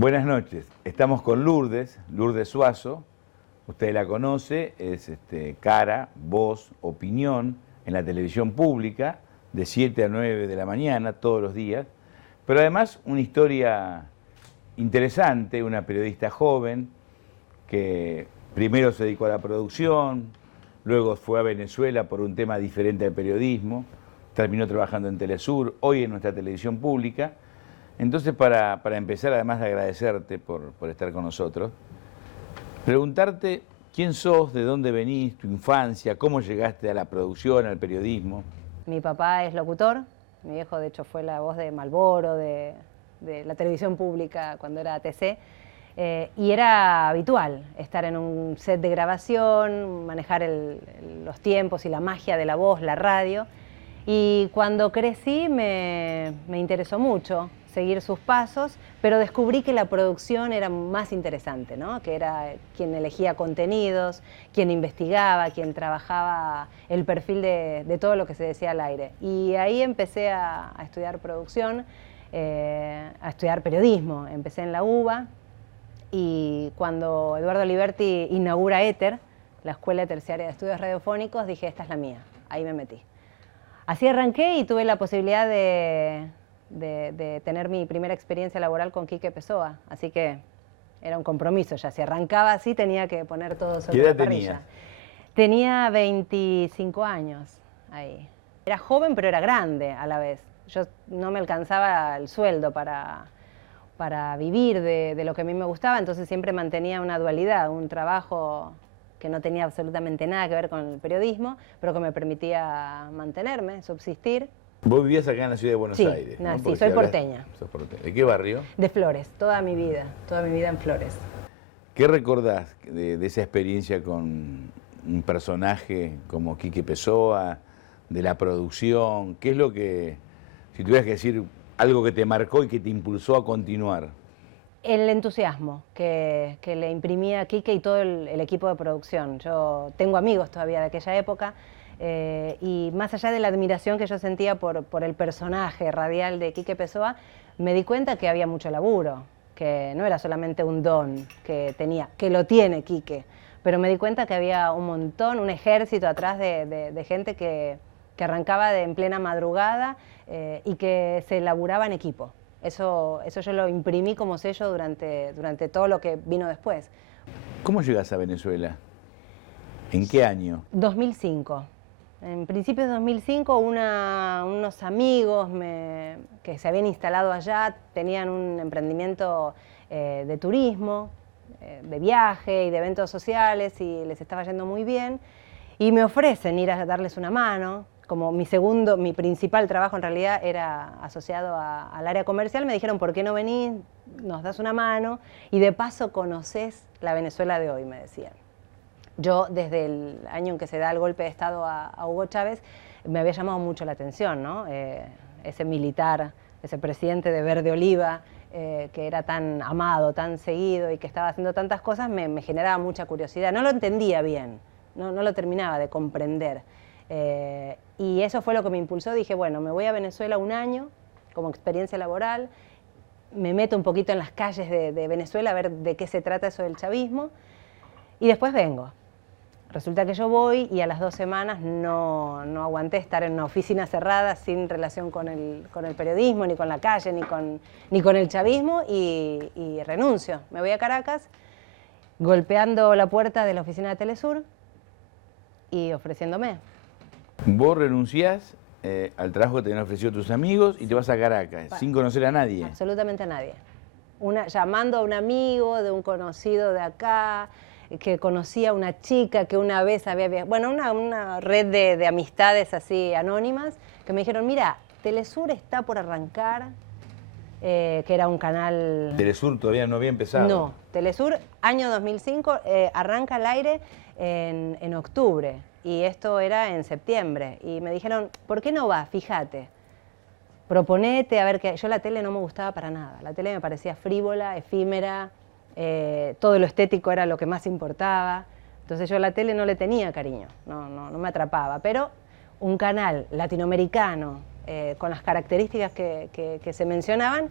Buenas noches, estamos con Lourdes Suazo, usted la conoce, es cara, voz, opinión en la televisión pública de 7 a 9 de la mañana todos los días, pero además una historia interesante, una periodista joven que primero se dedicó a la producción, luego fue a Venezuela por un tema diferente al periodismo, terminó trabajando en Telesur, hoy en nuestra televisión pública. Entonces, para empezar, además de agradecerte por estar con nosotros, preguntarte quién sos, de dónde venís, tu infancia, cómo llegaste a la producción, al periodismo. Mi papá es locutor, mi viejo de hecho fue la voz de Malboro, de la televisión pública cuando era ATC, y era habitual estar en un set de grabación, manejar los tiempos y la magia de la voz, la radio. Y cuando crecí me interesó mucho seguir sus pasos, pero descubrí que la producción era más interesante, ¿no? Que era quien elegía contenidos, quien investigaba, quien trabajaba el perfil de todo lo que se decía al aire. Y ahí empecé a estudiar producción, a estudiar periodismo. Empecé en la UBA y cuando Eduardo Liberti inaugura ETER, la Escuela Terciaria de Estudios Radiofónicos, dije, esta es la mía, ahí me metí. Así arranqué y tuve la posibilidad de tener mi primera experiencia laboral con Quique Pessoa, así que era un compromiso ya. Si arrancaba así tenía que poner todo sobre la parrilla. ¿Qué edad tenías? Tenía 25 años ahí. Era joven pero era grande a la vez. Yo no me alcanzaba el sueldo para vivir de lo que a mí me gustaba, entonces siempre mantenía una dualidad, un trabajo que no tenía absolutamente nada que ver con el periodismo, pero que me permitía mantenerme, subsistir. Vos vivías acá en la ciudad de Buenos Aires, ¿no? Sí, soy porteña. Sos porteña. ¿De qué barrio? De Flores, toda mi vida en Flores. ¿Qué recordás de esa experiencia con un personaje como Quique Pessoa, de la producción? ¿Qué es lo que, si tuvieras que decir algo que te marcó y que te impulsó a continuar? El entusiasmo que le imprimía a Quique y todo el equipo de producción. Yo tengo amigos todavía de aquella época y más allá de la admiración que yo sentía por el personaje radial de Quique Pessoa, me di cuenta que había mucho laburo, que no era solamente un don que tenía, que lo tiene Quique, pero me di cuenta que había un montón, un ejército atrás de gente que arrancaba en plena madrugada y que se laburaba en equipo. Eso yo lo imprimí como sello durante todo lo que vino después. ¿Cómo llegas a Venezuela? ¿En qué año? 2005. En principios de 2005 unos amigos que se habían instalado allá tenían un emprendimiento de turismo, de viaje y de eventos sociales y les estaba yendo muy bien y me ofrecen ir a darles una mano. Como mi principal trabajo en realidad era asociado al área comercial, me dijeron, ¿por qué no venís? Nos das una mano y de paso conocés la Venezuela de hoy, me decían. Yo, desde el año en que se da el golpe de Estado a Hugo Chávez, me había llamado mucho la atención, ¿no? Ese militar, ese presidente de verde oliva, que era tan amado, tan seguido y que estaba haciendo tantas cosas, me generaba mucha curiosidad. No lo entendía bien, no lo terminaba de comprender. Y eso fue lo que me impulsó. Dije, bueno, me voy a Venezuela un año como experiencia laboral, me meto un poquito en las calles de Venezuela a ver de qué se trata eso del chavismo y después vengo. Resulta que yo voy y a las 2 semanas no aguanté estar en una oficina cerrada sin relación con el periodismo, ni con la calle, ni con el chavismo y renuncio. Me voy a Caracas golpeando la puerta de la oficina de Telesur y ofreciéndome. Vos renunciás al trabajo que te habían ofrecido tus amigos y te vas a Caracas, sin conocer a nadie. Absolutamente a nadie. Llamando a un amigo de un conocido de acá, que conocía a una chica que una vez había viajado, bueno, una red de amistades así anónimas, que me dijeron, mira, Telesur está por arrancar, que era un canal... ¿Telesur todavía no había empezado? No, Telesur, año 2005, arranca al aire en octubre. Y esto era en septiembre. Y me dijeron, ¿por qué no vas? Fíjate, proponete, a ver qué... Yo la tele no me gustaba para nada. La tele me parecía frívola, efímera, todo lo estético era lo que más importaba. Entonces yo a la tele no le tenía cariño, no me atrapaba. Pero un canal latinoamericano, con las características que se mencionaban,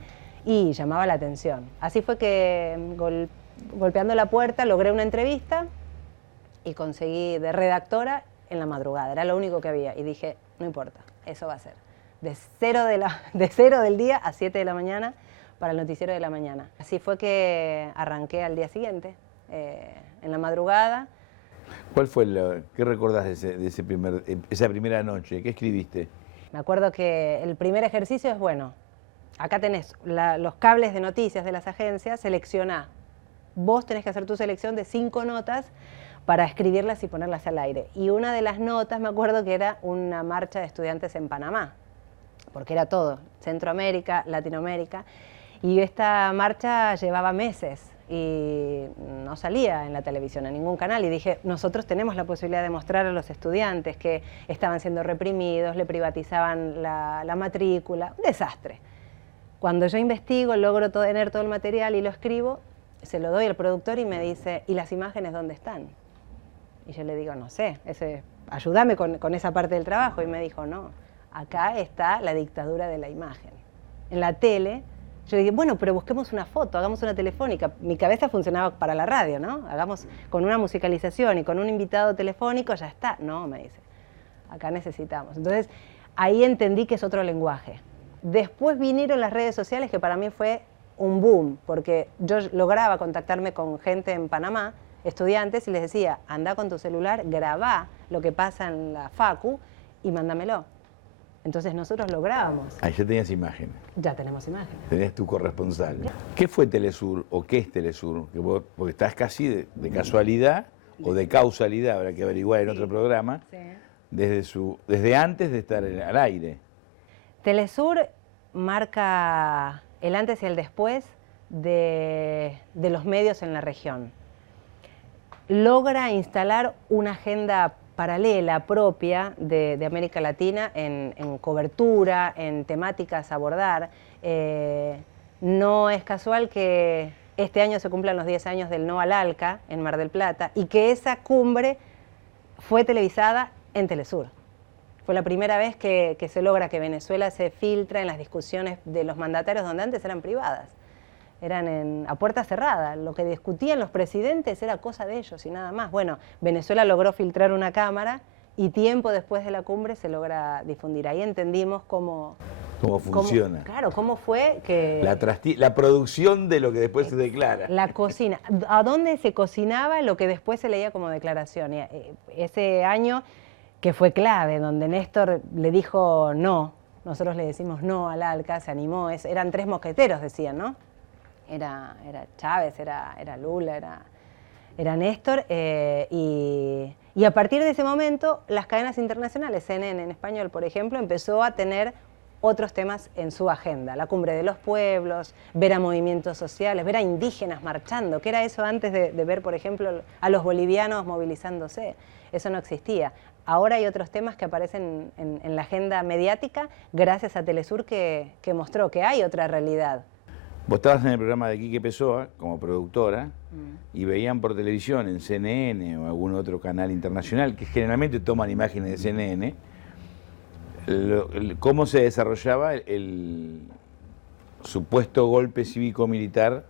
y llamaba la atención. Así fue que golpeando la puerta logré una entrevista y conseguí de redactora en la madrugada, era lo único que había. Y dije, no importa, eso va a ser. De 0 del día a 7 de la mañana para el noticiero de la mañana. Así fue que arranqué al día siguiente, en la madrugada. ¿Qué recordás de esa primera noche? ¿Qué escribiste? Me acuerdo que el primer ejercicio es, bueno, acá tenés los cables de noticias de las agencias, seleccioná. Vos tenés que hacer tu selección de 5 notas para escribirlas y ponerlas al aire. Y una de las notas, me acuerdo que era una marcha de estudiantes en Panamá, porque era todo, Centroamérica, Latinoamérica, y esta marcha llevaba meses y no salía en la televisión, en ningún canal, y dije, nosotros tenemos la posibilidad de mostrar a los estudiantes que estaban siendo reprimidos, le privatizaban la matrícula, un desastre. Cuando yo investigo, logro tener todo el material y lo escribo, se lo doy al productor y me dice, ¿y las imágenes dónde están? Y yo le digo, no sé, ayúdame con esa parte del trabajo. Y me dijo, no, acá está la dictadura de la imagen. En la tele, yo dije, bueno, pero busquemos una foto, hagamos una telefónica. Mi cabeza funcionaba para la radio, ¿no? Hagamos con una musicalización y con un invitado telefónico, ya está. No, me dice, acá necesitamos. Entonces, ahí entendí que es otro lenguaje. Después vinieron las redes sociales, que para mí fue un boom, porque yo lograba contactarme con gente en Panamá, estudiantes, y les decía, anda con tu celular, grabá lo que pasa en la facu y mándamelo. Entonces nosotros lo grabábamos. Ahí ya tenías imágenes. Ya tenemos imágenes. Tenés tu corresponsal. ¿Qué fue Telesur o qué es Telesur? Porque estás casi de casualidad o de causalidad, habrá que averiguar en otro programa, desde antes de estar al aire. Telesur marca el antes y el después de los medios en la región. Logra instalar una agenda paralela, propia de América Latina en cobertura, en temáticas a abordar. No es casual que este año se cumplan los 10 años del No al ALCA en Mar del Plata y que esa cumbre fue televisada en Telesur. Fue la primera vez que se logra que Venezuela se filtra en las discusiones de los mandatarios donde antes eran privadas. Eran a puerta cerrada. Lo que discutían los presidentes era cosa de ellos y nada más. Bueno, Venezuela logró filtrar una cámara y tiempo después de la cumbre se logra difundir. Ahí entendimos cómo funciona. Claro, cómo fue que... La producción de lo que después se declara. La cocina. ¿A dónde se cocinaba lo que después se leía como declaración? Y ese año que fue clave, donde Néstor le dijo no, nosotros le decimos no al ALCA, se animó, eran 3 mosqueteros, decían, ¿no? Era Chávez, era Lula, era Néstor, y a partir de ese momento las cadenas internacionales, CNN en español, por ejemplo, empezó a tener otros temas en su agenda, la cumbre de los pueblos, ver a movimientos sociales, ver a indígenas marchando, que era eso antes de ver, por ejemplo, a los bolivianos movilizándose, eso no existía. Ahora hay otros temas que aparecen en la agenda mediática gracias a Telesur que mostró que hay otra realidad. Vos estabas en el programa de Quique Pessoa como productora y veían por televisión en CNN o algún otro canal internacional que generalmente toman imágenes de CNN cómo se desarrollaba el supuesto golpe cívico-militar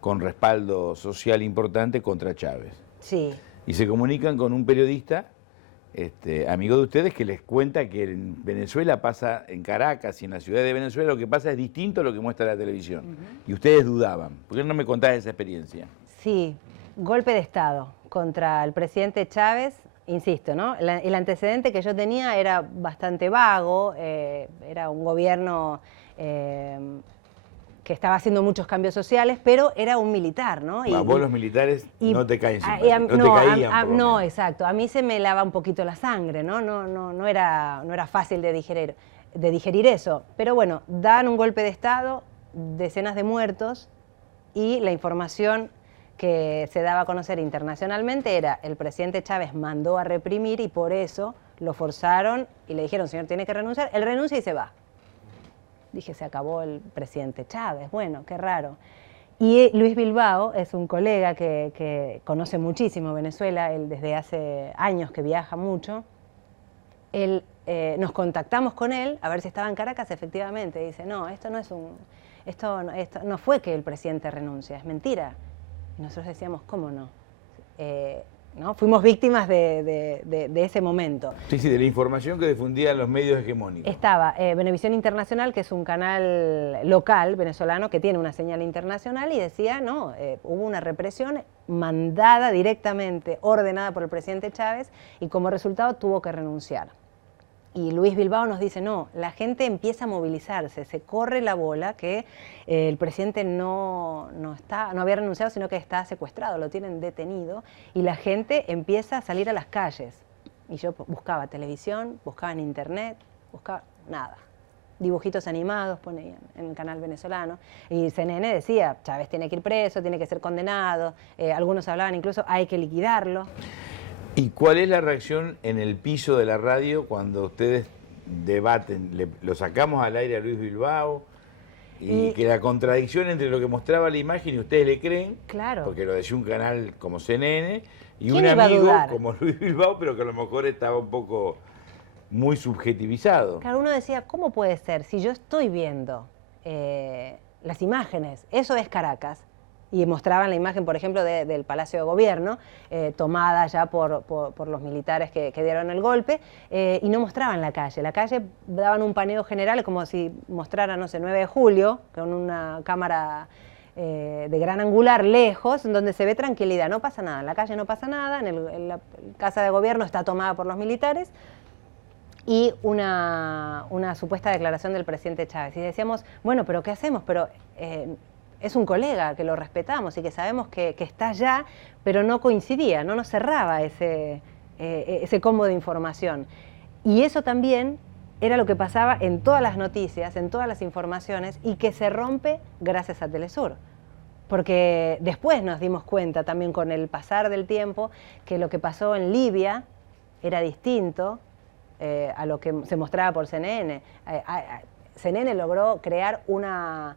con respaldo social importante contra Chávez. Sí. Y se comunican con un periodista amigo de ustedes que les cuenta que en Venezuela pasa, en Caracas y en la ciudad de Venezuela, lo que pasa es distinto a lo que muestra la televisión. Y ustedes dudaban. ¿Por qué no me contás esa experiencia? Sí, golpe de Estado contra el presidente Chávez, insisto, ¿no? El antecedente que yo tenía era bastante vago, era un gobierno que estaba haciendo muchos cambios sociales, pero era un militar, ¿no? A vos los militares no te caen simpáticos, no te caían. No, exacto. A mí se me lava un poquito la sangre, ¿no? No era fácil de digerir eso. Pero bueno, dan un golpe de Estado, decenas de muertos, y la información que se daba a conocer internacionalmente era el presidente Chávez mandó a reprimir y por eso lo forzaron y le dijeron, señor, tiene que renunciar. Él renuncia y se va. Dije, se acabó el presidente Chávez, bueno, qué raro. Y Luis Bilbao es un colega que conoce muchísimo Venezuela, él desde hace años que viaja mucho. Nos contactamos con él a ver si estaba en Caracas, efectivamente. Dice, no, esto no es esto no fue que el presidente renuncia, es mentira. Y nosotros decíamos, ¿cómo no? ¿No? Fuimos víctimas de ese momento. Sí, sí, de la información que difundían los medios hegemónicos. Estaba Venevisión Internacional, que es un canal local venezolano que tiene una señal internacional, y decía, no, hubo una represión mandada directamente, ordenada por el presidente Chávez, y como resultado tuvo que renunciar. Y Luis Bilbao nos dice, no, la gente empieza a movilizarse, se corre la bola que el presidente no había renunciado, sino que está secuestrado, lo tienen detenido, y la gente empieza a salir a las calles. Y yo buscaba televisión, buscaba en internet, buscaba nada. Dibujitos animados ponían en el canal venezolano, y CNN decía, Chávez tiene que ir preso, tiene que ser condenado, algunos hablaban incluso, hay que liquidarlo. ¿Y cuál es la reacción en el piso de la radio cuando ustedes debaten? Lo sacamos al aire a Luis Bilbao y que la contradicción entre lo que mostraba la imagen y ustedes le creen, claro, porque lo decía un canal como CNN y un ¿quién iba a amigo dudar? como Luis Bilbao, pero que a lo mejor estaba un poco muy subjetivizado. Claro, uno decía, ¿cómo puede ser? Si yo estoy viendo las imágenes, eso es Caracas, y mostraban la imagen, por ejemplo, del Palacio de Gobierno, tomada ya por los militares que dieron el golpe, y no mostraban la calle. La calle daban un paneo general como si mostraran, no sé, 9 de julio, con una cámara de gran angular lejos, donde se ve tranquilidad, no pasa nada, en la calle no pasa nada, en la Casa de Gobierno está tomada por los militares, y una supuesta declaración del presidente Chávez. Y decíamos, bueno, pero ¿qué hacemos? Pero es un colega que lo respetamos y que sabemos que está allá, pero no coincidía, no nos cerraba ese combo de información. Y eso también era lo que pasaba en todas las noticias, en todas las informaciones, y que se rompe gracias a Telesur. Porque después nos dimos cuenta también con el pasar del tiempo que lo que pasó en Libia era distinto a lo que se mostraba por CNN. CNN logró crear una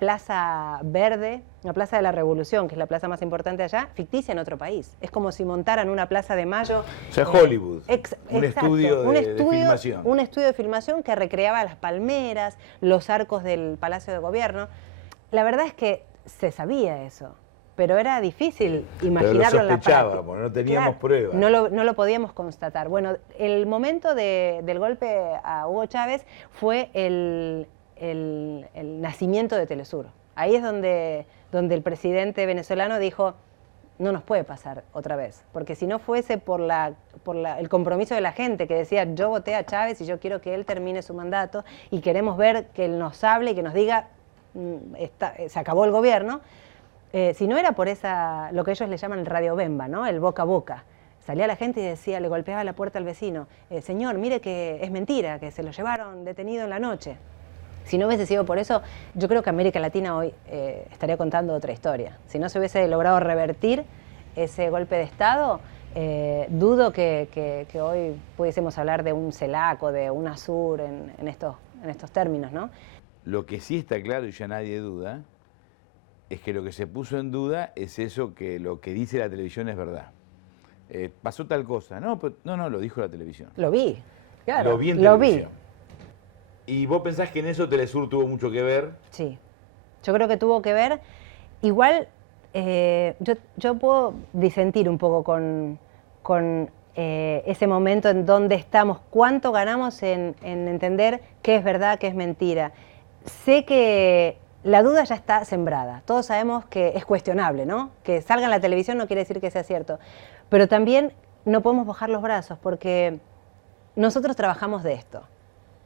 plaza verde, una plaza de la Revolución, que es la plaza más importante allá, ficticia en otro país. Es como si montaran una plaza de Mayo. O sea, Hollywood, un exacto, estudio de filmación. Un estudio de filmación que recreaba las palmeras, los arcos del Palacio de Gobierno. La verdad es que se sabía eso, pero era difícil imaginarlo en la práctica. Porque no teníamos pruebas. No lo podíamos constatar. Bueno, el momento del golpe a Hugo Chávez fue el nacimiento de Telesur. Ahí es donde el presidente venezolano dijo, no nos puede pasar otra vez, porque si no fuese por el compromiso de la gente que decía, yo voté a Chávez y yo quiero que él termine su mandato y queremos ver que él nos hable y que nos diga, se acabó el gobierno, si no era por lo que ellos le llaman el radiobemba, ¿no? El boca a boca. Salía la gente y decía, le golpeaba la puerta al vecino, señor, mire que es mentira, que se lo llevaron detenido en la noche. Si no hubiese sido por eso, yo creo que América Latina hoy estaría contando otra historia. Si no se hubiese logrado revertir ese golpe de Estado, dudo que hoy pudiésemos hablar de un CELAC o de un ASUR en estos términos, ¿no? Lo que sí está claro, y ya nadie duda, es que lo que se puso en duda es eso, que lo que dice la televisión es verdad. Pasó tal cosa. No, lo dijo la televisión. Lo vi, claro. Lo vi en televisión. ¿Y vos pensás que en eso Telesur tuvo mucho que ver? Sí, yo creo que tuvo que ver. Igual yo puedo disentir un poco con ese momento en donde estamos, cuánto ganamos en entender qué es verdad, qué es mentira. Sé que la duda ya está sembrada, todos sabemos que es cuestionable, ¿no? Que salga en la televisión no quiere decir que sea cierto, pero también no podemos bajar los brazos porque nosotros trabajamos de esto.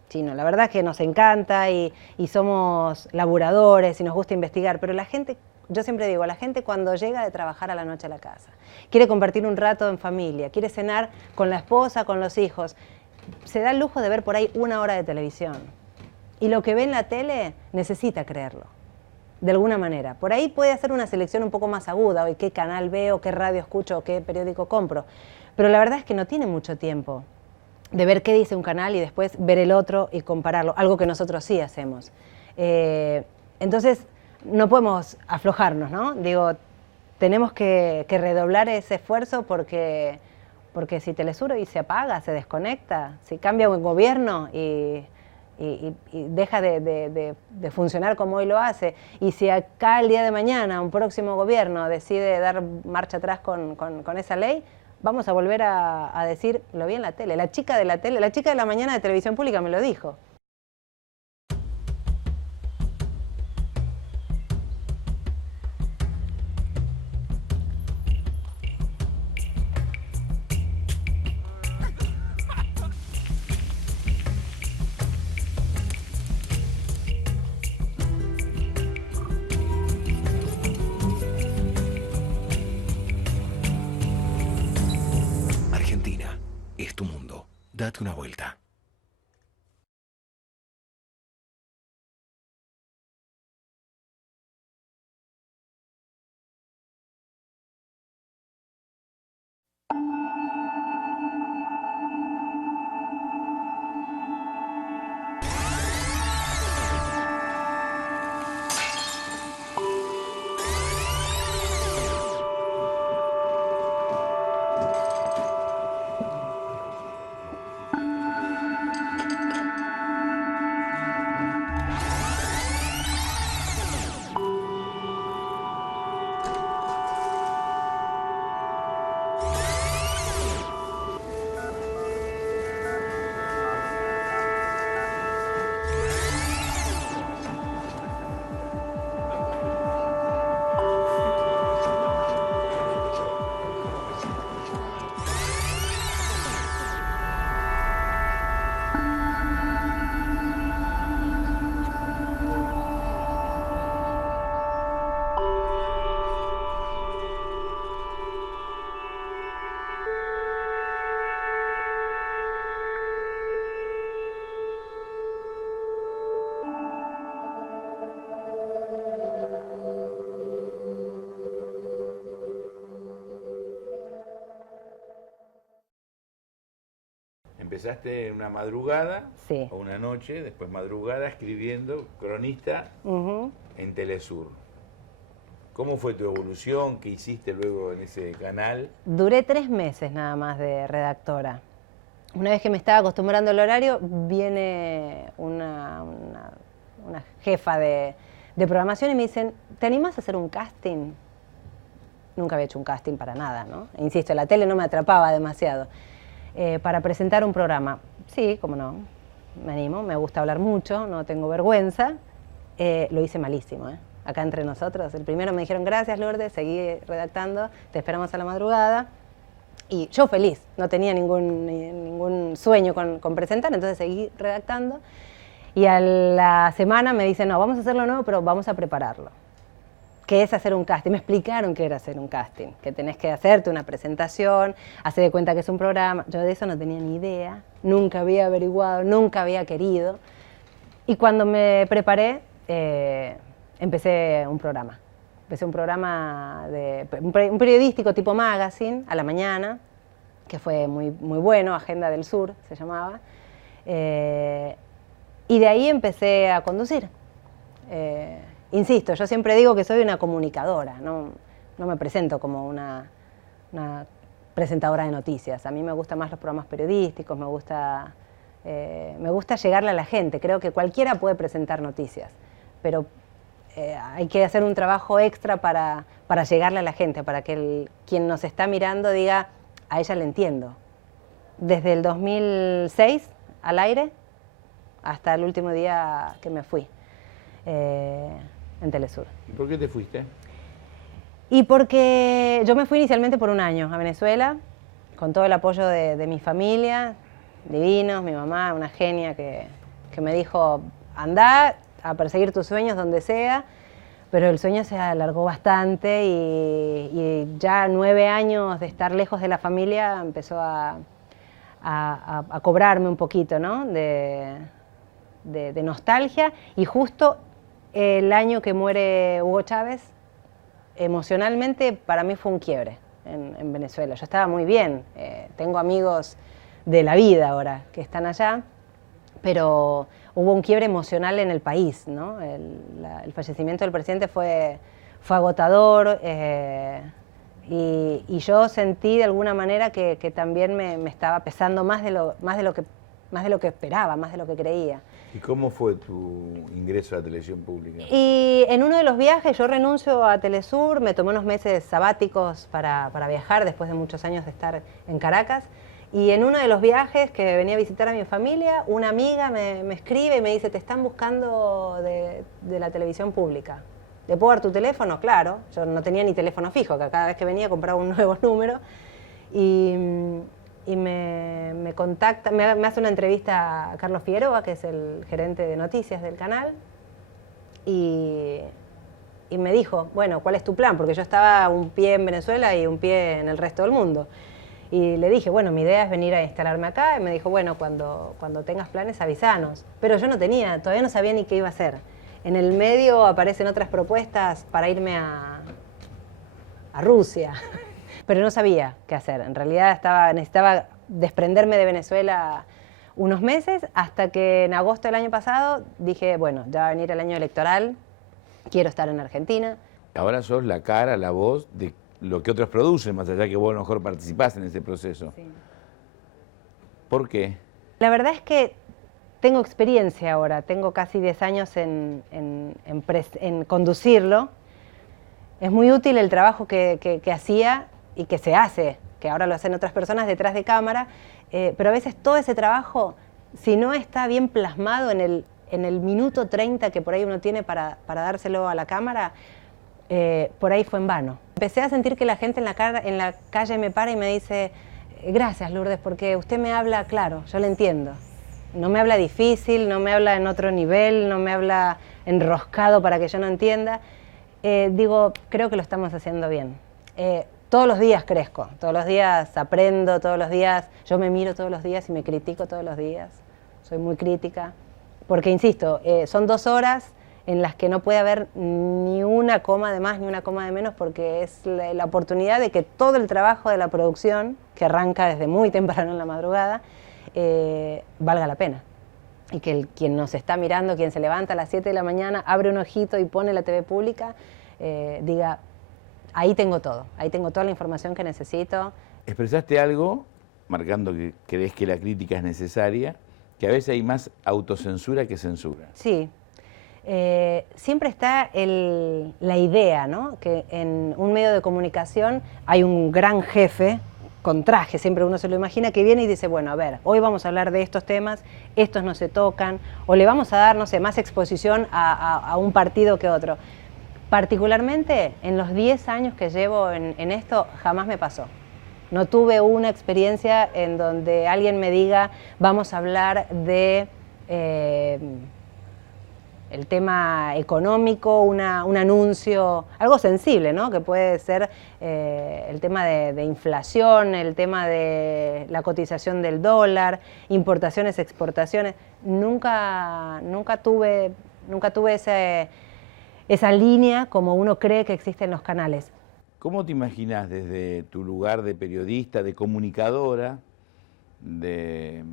Chino, la verdad es que nos encanta y somos laburadores y nos gusta investigar, pero la gente, yo siempre digo, la gente cuando llega de trabajar a la noche a la casa, quiere compartir un rato en familia, quiere cenar con la esposa, con los hijos, se da el lujo de ver por ahí 1 hora de televisión. Y lo que ve en la tele necesita creerlo, de alguna manera. Por ahí puede hacer una selección un poco más aguda, hoy qué canal veo, qué radio escucho, o qué periódico compro, pero la verdad es que no tiene mucho tiempo de ver qué dice un canal y después ver el otro y compararlo, algo que nosotros sí hacemos. Entonces, no podemos aflojarnos, ¿no? Digo, tenemos que redoblar ese esfuerzo porque si Telesur y se apaga, se desconecta, si cambia un gobierno y y deja de funcionar como hoy lo hace. Y si acá el día de mañana un próximo gobierno decide dar marcha atrás con esa ley, vamos a volver a decir, lo vi en la tele. La chica de la tele, la chica de la mañana de televisión pública me lo dijo. Argentina es tu mundo. Date una vuelta. Empezaste una madrugada, Sí. o una noche, después madrugada, escribiendo cronista en Telesur. ¿Cómo fue tu evolución? ¿Qué hiciste luego en ese canal? Duré 3 meses nada más de redactora. Una vez que me estaba acostumbrando al horario, viene una jefa de programación y me dicen, ¿te animás a hacer un casting? Nunca había hecho un casting para nada, ¿no? E insisto, la tele no me atrapaba demasiado. Para presentar un programa. Sí, cómo no, me animo, me gusta hablar mucho, no tengo vergüenza. Lo hice malísimo, acá entre nosotros. El primero me dijeron, gracias Lourdes, seguí redactando, te esperamos a la madrugada. Y yo feliz, no tenía ningún sueño con presentar, entonces seguí redactando. Y a la semana me dicen, no, vamos a hacerlo nuevo, pero vamos a prepararlo. ¿Qué es hacer un casting? Me explicaron qué era hacer un casting, que tenés que hacerte una presentación, hacer de cuenta que es un programa. Yo de eso no tenía ni idea, nunca había averiguado, nunca había querido. Y cuando me preparé, empecé un programa. Empecé un programa, un periodístico tipo magazine, a la mañana, que fue muy bueno, Agenda del Sur se llamaba. Y de ahí empecé a conducir. Insisto, yo siempre digo que soy una comunicadora, no me presento como una presentadora de noticias. A mí me gustan más los programas periodísticos, me gusta llegarle a la gente. Creo que cualquiera puede presentar noticias, pero hay que hacer un trabajo extra para llegarle a la gente, para que quien nos está mirando diga, a ella le entiendo. Desde el 2006 al aire hasta el último día que me fui. En Telesur. ¿Y por qué te fuiste? Y porque yo me fui inicialmente por un año a Venezuela, con todo el apoyo de mi familia, divinos, mi mamá, una genia que me dijo, andá a perseguir tus sueños donde sea, pero el sueño se alargó bastante y ya 9 años de estar lejos de la familia empezó a cobrarme un poquito, ¿no? de nostalgia, y justo el año que muere Hugo Chávez, emocionalmente para mí fue un quiebre en Venezuela. Yo estaba muy bien, tengo amigos de la vida ahora que están allá, pero hubo un quiebre emocional en el país, ¿no? El fallecimiento del presidente fue agotador, y yo sentí de alguna manera que también me estaba pesando más de lo que más de lo que esperaba, más de lo que creía. ¿Y cómo fue tu ingreso a la televisión pública? Y en uno de los viajes yo renuncio a Telesur, me tomé unos meses sabáticos para viajar después de muchos años de estar en Caracas. Y en uno de los viajes que venía a visitar a mi familia, una amiga me escribe y me dice, te están buscando de la televisión pública. ¿Le puedo dar tu teléfono? Claro, yo no tenía ni teléfono fijo, que cada vez que venía compraba un nuevo número. Y me contacta, me hace una entrevista a Carlos Figueroa, que es el gerente de noticias del canal, y me dijo, bueno, ¿cuál es tu plan? Porque yo estaba un pie en Venezuela y un pie en el resto del mundo. Y le dije, bueno, mi idea es venir a instalarme acá. Y me dijo, bueno, cuando tengas planes, avisanos. Pero yo todavía no sabía ni qué iba a hacer. En el medio aparecen otras propuestas para irme a Rusia, pero no sabía qué hacer. En realidad necesitaba desprenderme de Venezuela unos meses, hasta que en agosto del año pasado dije, bueno, ya va a venir el año electoral, quiero estar en Argentina. Ahora sos la cara, la voz de lo que otros producen, más allá que vos a lo mejor participás en ese proceso. Sí. ¿Por qué? La verdad es que tengo experiencia ahora, tengo casi 10 años en conducirlo. Es muy útil el trabajo que hacía y que se hace, que ahora lo hacen otras personas detrás de cámara, pero a veces todo ese trabajo, si no está bien plasmado en el minuto 30 que por ahí uno tiene para dárselo a la cámara, por ahí fue en vano. Empecé a sentir que la gente en la calle me para y me dice, gracias Lourdes, porque usted me habla claro, yo le entiendo. No me habla difícil, no me habla en otro nivel, no me habla enroscado para que yo no entienda. Digo, creo que lo estamos haciendo bien. Todos los días crezco, todos los días aprendo, todos los días, yo me miro todos los días y me critico todos los días. Soy muy crítica, porque insisto, son 2 horas en las que no puede haber ni una coma de más ni una coma de menos, porque es la oportunidad de que todo el trabajo de la producción, que arranca desde muy temprano en la madrugada, valga la pena. Y que quien nos está mirando, quien se levanta a las 7 de la mañana, abre un ojito y pone la TV pública, diga, ahí tengo todo, ahí tengo toda la información que necesito. Expresaste algo, marcando que crees que la crítica es necesaria, que a veces hay más autocensura que censura. Sí. Siempre está la idea, ¿no? Que en un medio de comunicación hay un gran jefe con traje, siempre uno se lo imagina, que viene y dice, bueno, a ver, hoy vamos a hablar de estos temas, estos no se tocan, o le vamos a dar, no sé, más exposición a un partido que otro. Particularmente, en los 10 años que llevo en esto, jamás me pasó. No tuve una experiencia en donde alguien me diga, vamos a hablar de el tema económico, un anuncio, algo sensible, ¿no? Que puede ser el tema de inflación, el tema de la cotización del dólar, importaciones, exportaciones. Nunca tuve esa línea como uno cree que existe en los canales. ¿Cómo te imaginas desde tu lugar de periodista, de comunicadora, de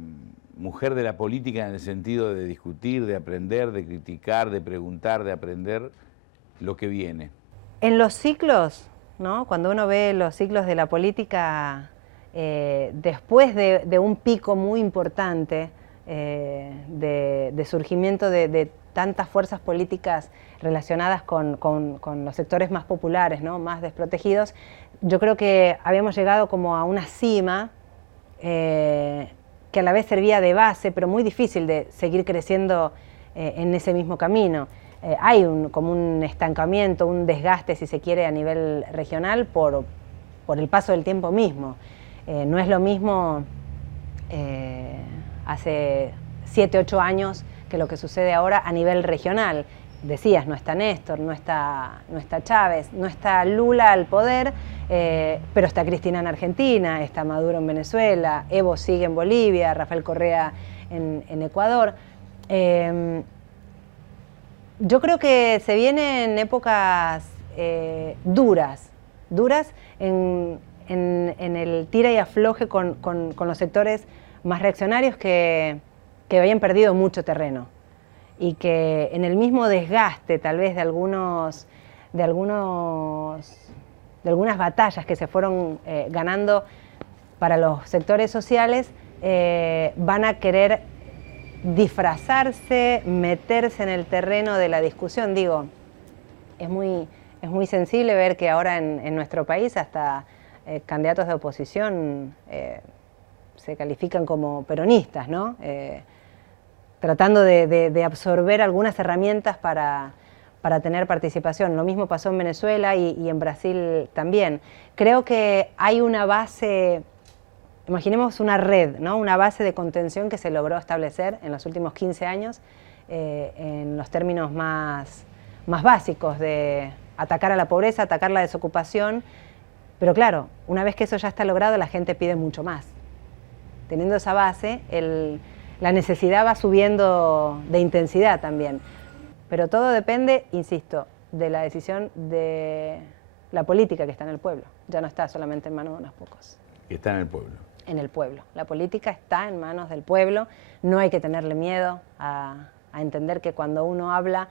mujer de la política en el sentido de discutir, de aprender, de criticar, de preguntar, de aprender lo que viene? En los ciclos, ¿no? Cuando uno ve los ciclos de la política, después de un pico muy importante de surgimiento de tantas fuerzas políticas relacionadas con los sectores más populares, ¿no? Más desprotegidos, yo creo que habíamos llegado como a una cima que a la vez servía de base, pero muy difícil de seguir creciendo en ese mismo camino. Hay como un estancamiento, un desgaste, si se quiere, a nivel regional por el paso del tiempo mismo. No es lo mismo hace 7, 8 años que lo que sucede ahora a nivel regional. Decías, no está Néstor, no está Chávez, no está Lula al poder, pero está Cristina en Argentina, está Maduro en Venezuela, Evo sigue en Bolivia, Rafael Correa en Ecuador. Yo creo que se vienen épocas duras en el tira y afloje con los sectores más reaccionarios que habían perdido mucho terreno y que en el mismo desgaste tal vez de algunas batallas que se fueron ganando para los sectores sociales, van a querer disfrazarse, meterse en el terreno de la discusión. Digo, es muy sensible ver que ahora en nuestro país hasta candidatos de oposición se califican como peronistas, ¿no? Tratando de absorber algunas herramientas para tener participación. Lo mismo pasó en Venezuela y en Brasil también. Creo que hay una base, imaginemos una red, ¿no? Una base de contención que se logró establecer en los últimos 15 años en los términos más básicos de atacar a la pobreza, atacar la desocupación. Pero claro, una vez que eso ya está logrado, la gente pide mucho más. Teniendo esa base, la necesidad va subiendo de intensidad también. Pero todo depende, insisto, de la decisión de la política que está en el pueblo. Ya no está solamente en manos de unos pocos. Y está en el pueblo. En el pueblo. La política está en manos del pueblo. No hay que tenerle miedo a entender que cuando uno habla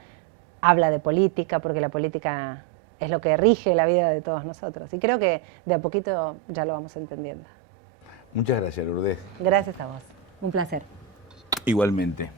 de política, porque la política es lo que rige la vida de todos nosotros. Y creo que de a poquito ya lo vamos entendiendo. Muchas gracias, Lourdes. Gracias a vos. Un placer. Igualmente.